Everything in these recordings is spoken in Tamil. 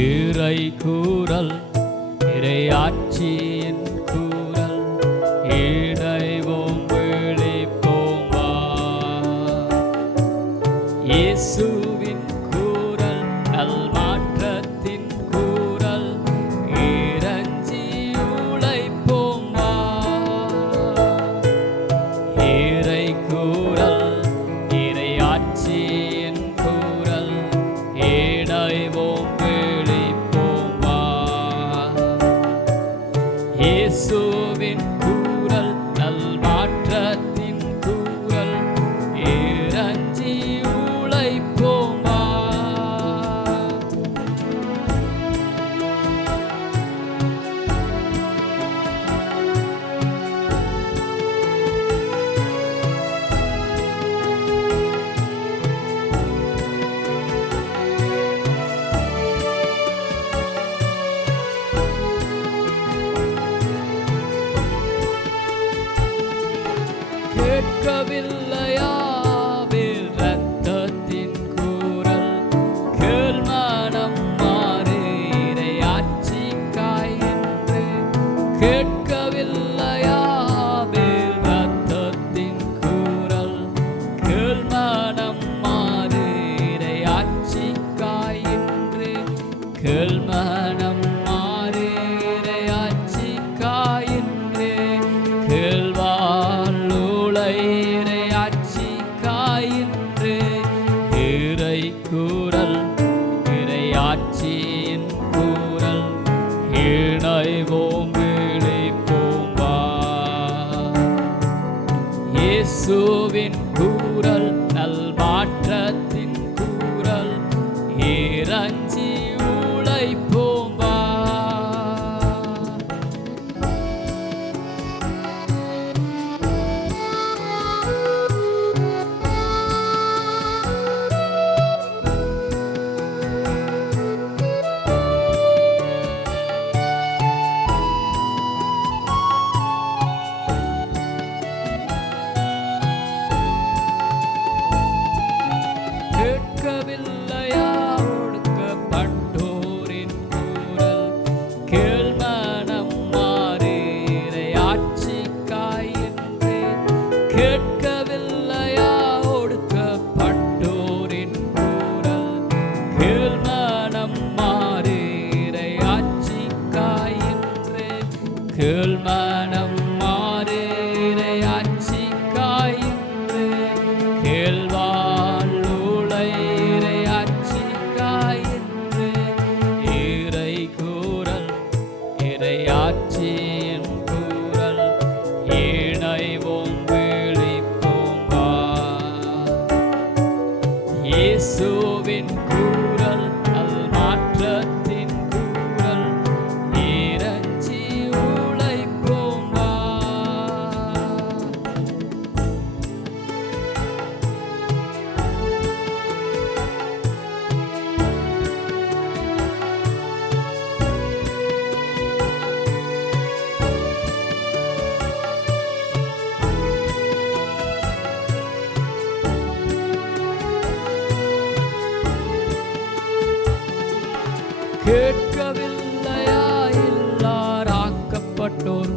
இறை கூறல் இறையாட்சியின் கூறல் இடைவோம் விழிப்போம் இயேசுவின் கூறல் நல்மாற்றத்தின் கூறல் இறஞ்சி உழைப்போமா இறை கூறல் இறையாட்சியின் கேட்கவில்லையா ரத்தத்தின் கூறல் கேள்மனம் மாறு இறையாட்சிக்காய் என்று. கேட்கவில்லையா ரத்தத்தின் கூறல் கேள்மனம் மாறு கேள்மனம் இறையாட்சியின் கூறல் இணைவோம் விழிப்போம் வா. கேட்கவில்லையா? ஒடுக்கப்பட்டோரின் கூறல் கேள்மனம் மாறு இறையாட்சிக்காய் என்று கேள்மனம் மாறு இறையாட்சிக்காய் என்று கேள்வாளுளை இறையாட்சிக்காய் என்று இறை கூறல் இறையாட்சியின் கேட்கவில்லையா? இல்லார் ஆக்கப்பட்டோர்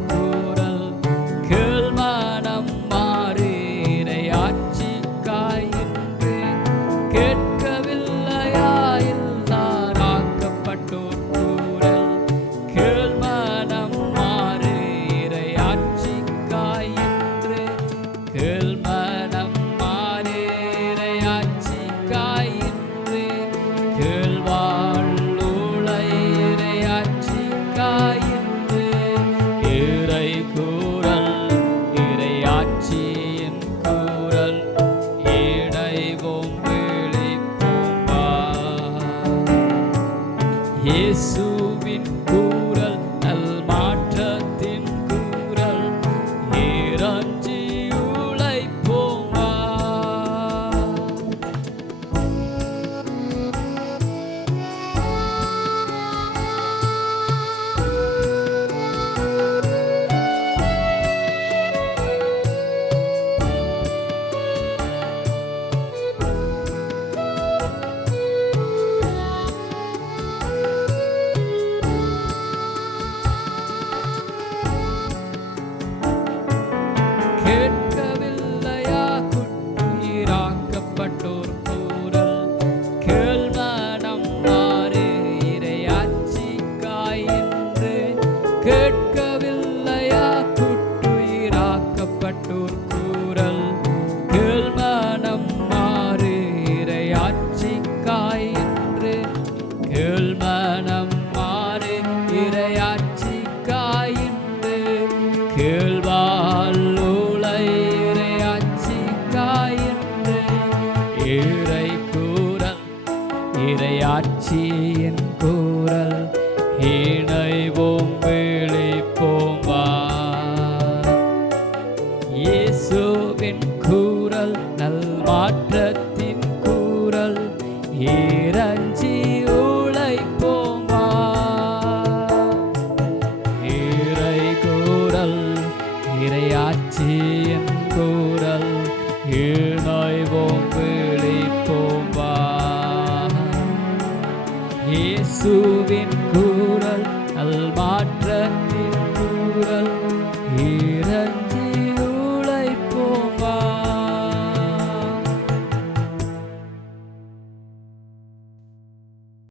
இறையாட்சியின் கூறல் இணைவோம் விழிப்போம் இயேசுவின் கூறல் நல் மாற்றத்தின் கூறல் இறஞ்சி உழைப்போம் இறை கூறல் இறையாட்சியின்